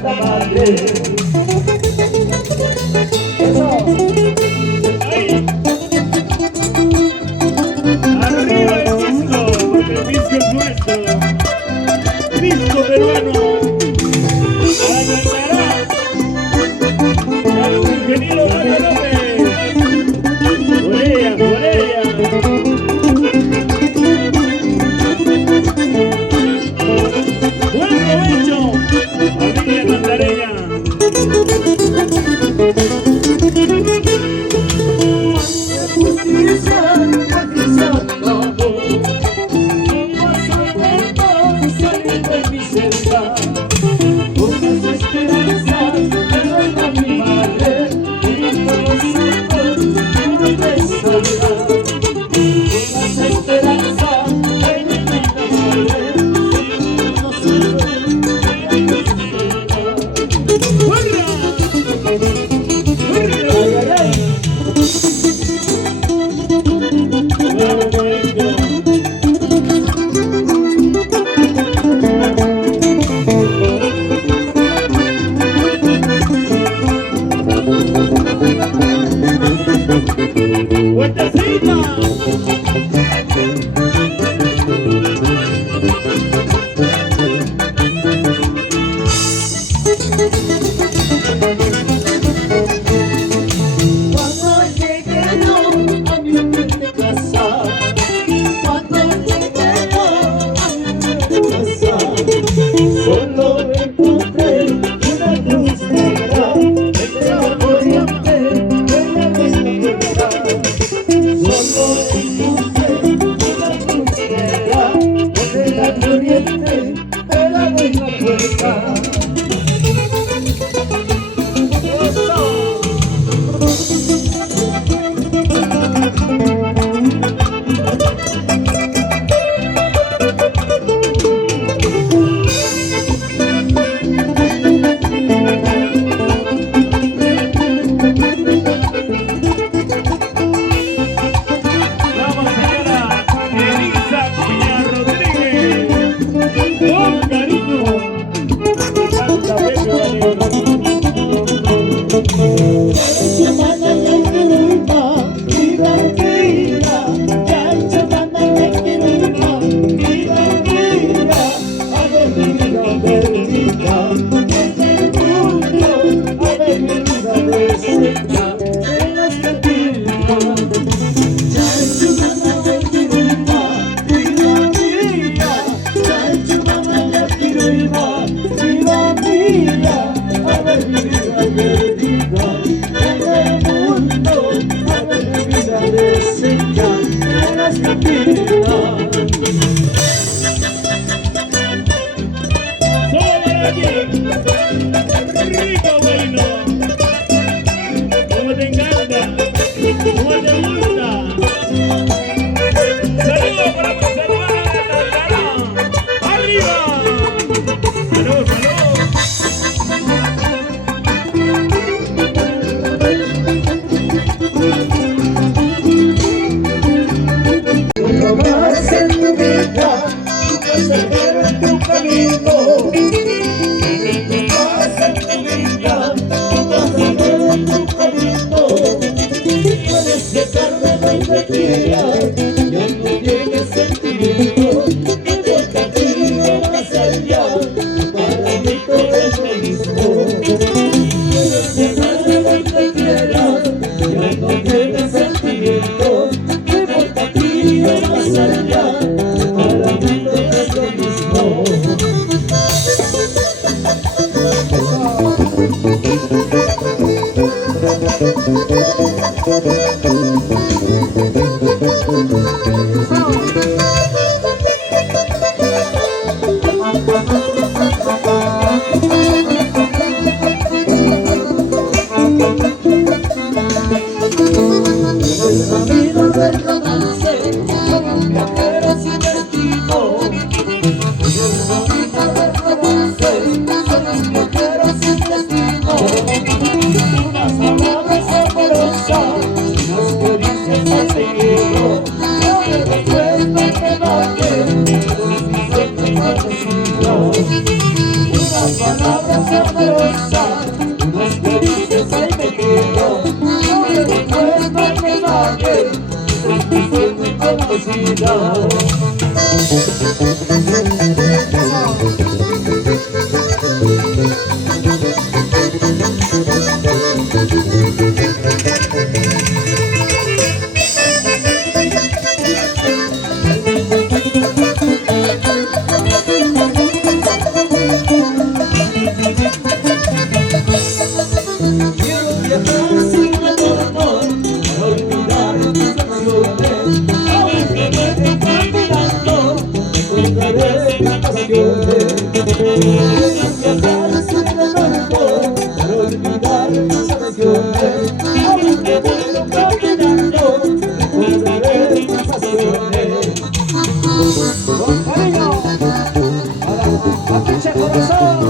Santa Madre. Eso. Ahí. Arriba el disco, porque el disco es nuestro. Disco peruano. Anandará. Salud, ingeniero Mario López. Por ella, por ella. Buen provecho, familia Cantareña. felicidad. Con cariño, para Patricia Corazón.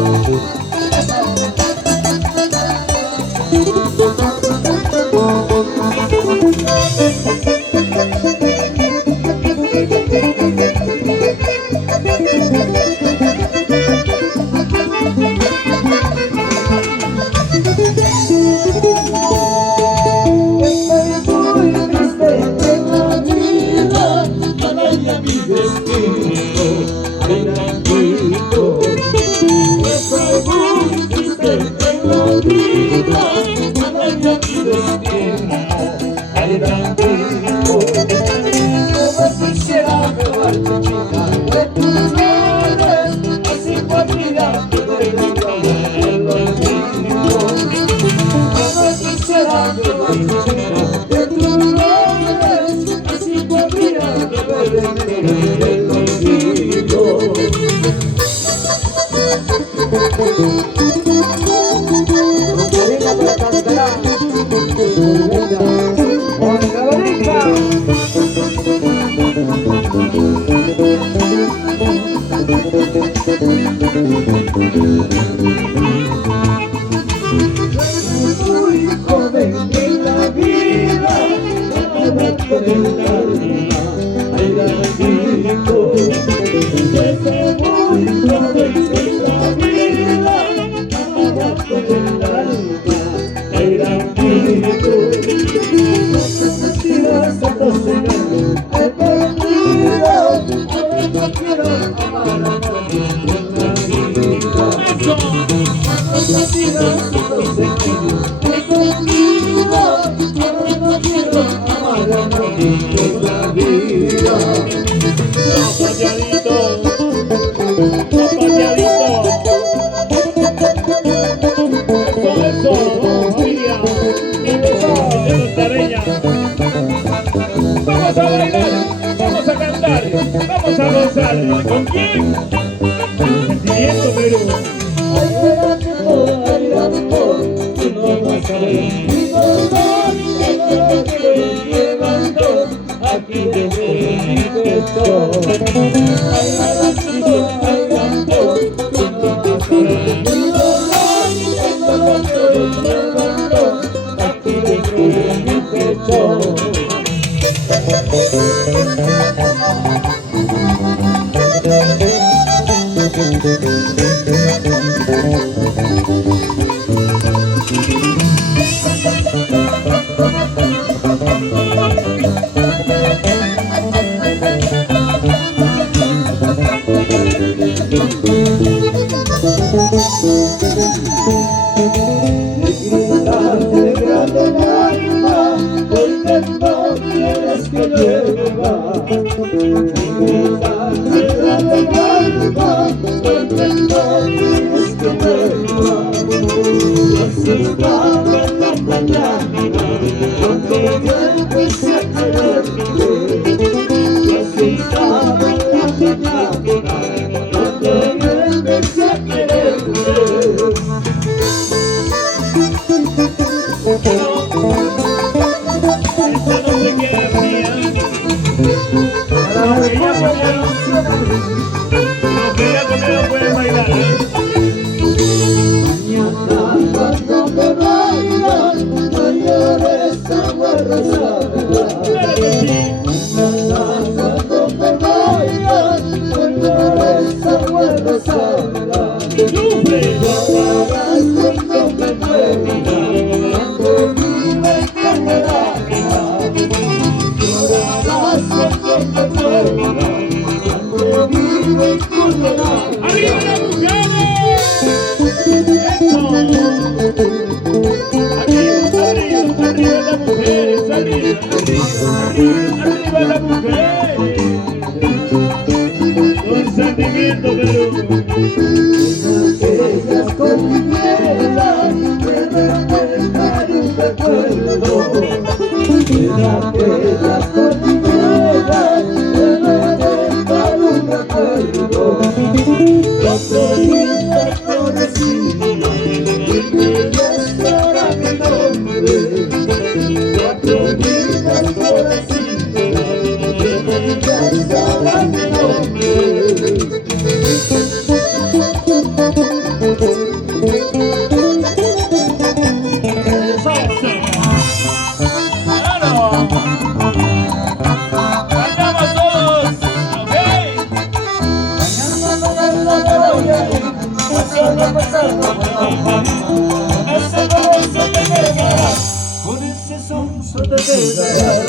Vamos a bailar, vamos a cantar, vamos a gozar. ¿Con quién? Sentimiento Perú. Aquí dentro de mi pecho. Aunque ya conmigo pueden bailar. Mañana cuando me vaya arriba las mujeres, arriba las mujeres. Con sentimiento, pero aquellas cordilleras me reflejan un recuerdo. En aquellas cordilleras me reflejan un recuerdo. Cuando lindas florecillas, lindas para mi nombre. Cuando lindas florecillas, lindas para mi nombre. Con ese sonso te quedarás.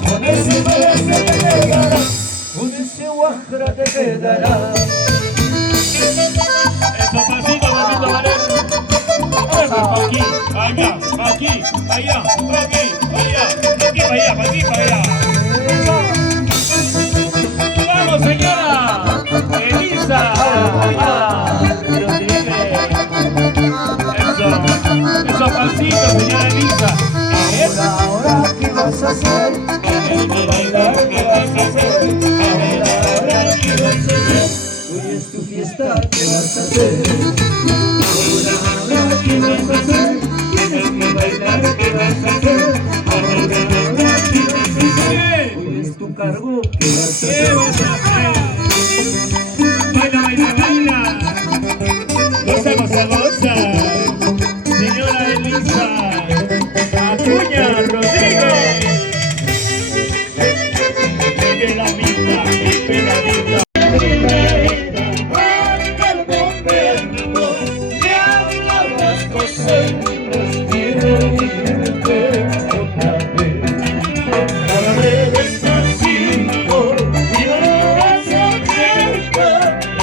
Con ese beso te quedarás. Con ese guajra te quedarás. eso, pasito, Valero. Aquí, allá, aquí, allá, aquí, allá, aquí, para allá, para aquí, para allá. ¡Vamos, señora! ¡Elisa! Eso, pasito, señora Elisa. Ahora, ¿qué vas a hacer? Bailar, ¿qué vas a hacer? Ahora, ¿qué vas a hacer? Hoy es tu fiesta, ¿qué vas a hacer? Ahora, ¿qué vas a hacer? Tienes que bailar, ¿qué vas a hacer? Ahora, ¿qué vas a hacer? Hoy es tu cargo, ¿qué vas a hacer? ¿Qué vas a hacer? Baila, baila, baila. Goza, goza, goza. Señora Elisa Acuña Rodríguez. Vive la vida, vive la vida. Marca el momento de hablar las cosas lindas. Quiero irte otra vez. Háblame despacito y no se acerca.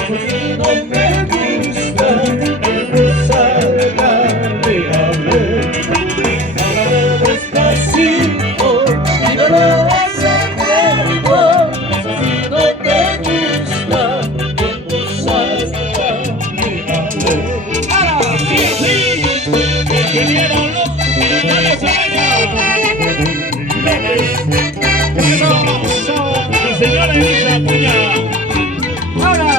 Pues no me gusta empezar a hablar. Háblame despacito y no se acerca. Si no te gusta empezar a hablar. Sí, sí. Que vieron los Mario Eso, mi señora Elisa Acuña. Ahora.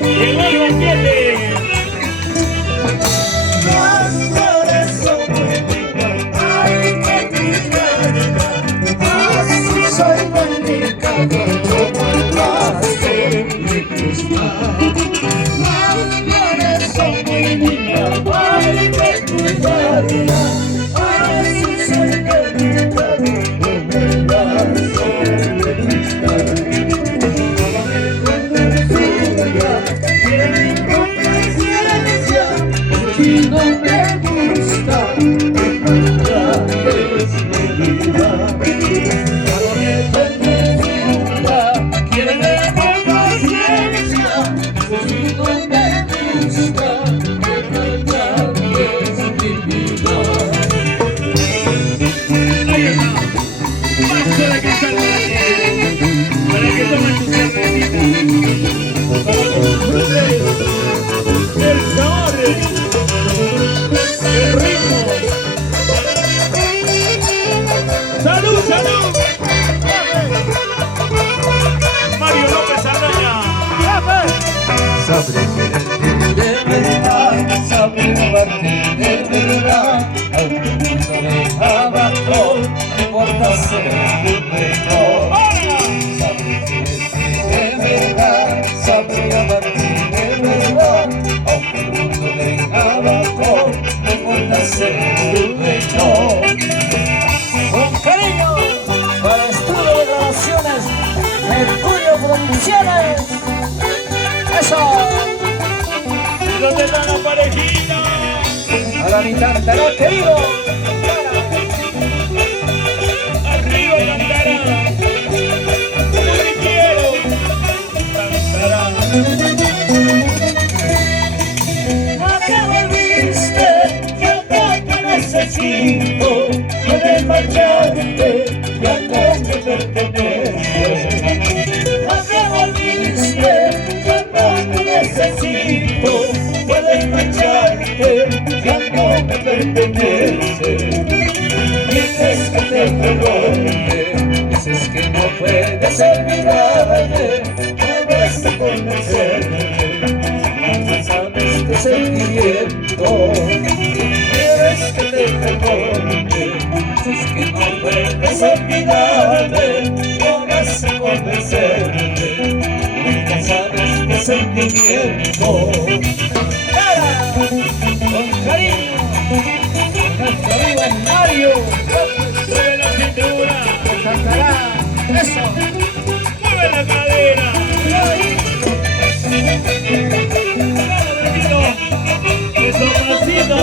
Llegó el banquete. Las flores son muy ricas, ay, qué rica. Así soy bonita como el pastel de cristal. Las flores son muy lindas, ay, qué rica. Así soy bonita como el pastel de cristal. Tienen complacencia, si no me gusta, es mi vida. Cuando me contenida, quieren complacencia, si no me gusta, es mi vida. Ahí está. Paso de cristal para que tomen tu cervecita. Para que disfruten el sabor, el ritmo. ¡Salud, salud! Mario López Ardaña. Sabré quererte de verdad, sabré amarte de verdad, aunque no me dejaba todo, no importa ser tu mejor. Sabré quererte de verdad, sabré amarte de verdad, aunque no me dejaba todo, no importa ser tu mejor. Con cariño para Estudio de Grabaciones Mercurio Producciones. ¡Eso! ¿Y dónde está la parejita? A la mitad. cantará, querido. Arriba cantará, como te quiero, cantará. ¿A qué volviste? Ya no te necesito. Puedes marcharte, ya no me perteneces. ¿A qué volviste? Ya no te necesito. Puedes marcharte, ya no me perteneces. Dices que te perdone, dices que no puedes olvidarme, puedes convencerme, no sabes de sentimiento. Quieres que te perdone, dices que no puedes olvidarme, no vas a convencerme, nunca sabes de sentimiento. ¡Cara! Con cariño. Arriba Mario, Mueve la cintura, cantará, eso. mueve la cadera. Eso pasito,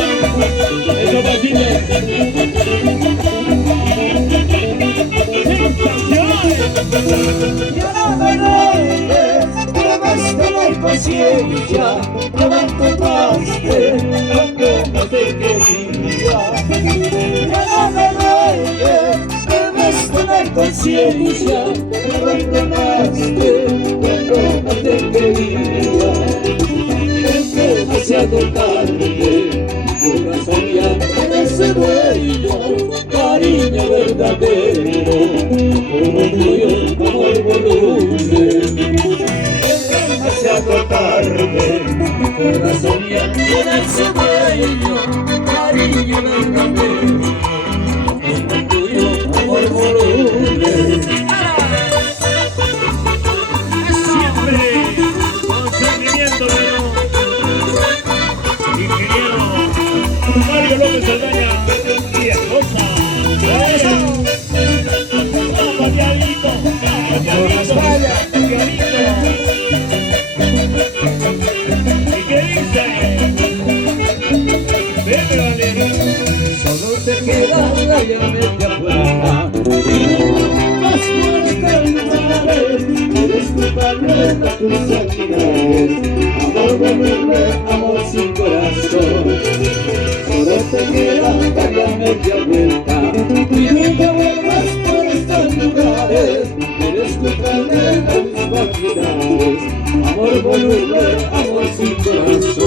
eso pasito. Ya no me dueles, debes tener conciencia, no me tomaste cuando no te quería. Ya no me dueles, debes tener conciencia, no me tomaste cuando no te quería. Es demasiado tarde, tu corazón ya no merece dueño, cariño verdadero, como tuyo amor voluble. Es demasiado tarde, mi corazón ya no merece dueño, cariño verdadero, como tuyo amor voluble. Siempre con sentimiento, pero ingeniero Mario López Saldaña y esposa. Vamos, diablito, vamos, diablito, diablito. ¿Y qué dice? Vete, vale. Solo te queda la llave de afuera y más muestras lugares. Eres culpable de tus actividades, amor voluble, amor sin corazón. Solo te queda dar la media vuelta y nunca vuelvas por estos lugares. Eres culpable de tus actividades, amor voluble, amor sin corazón.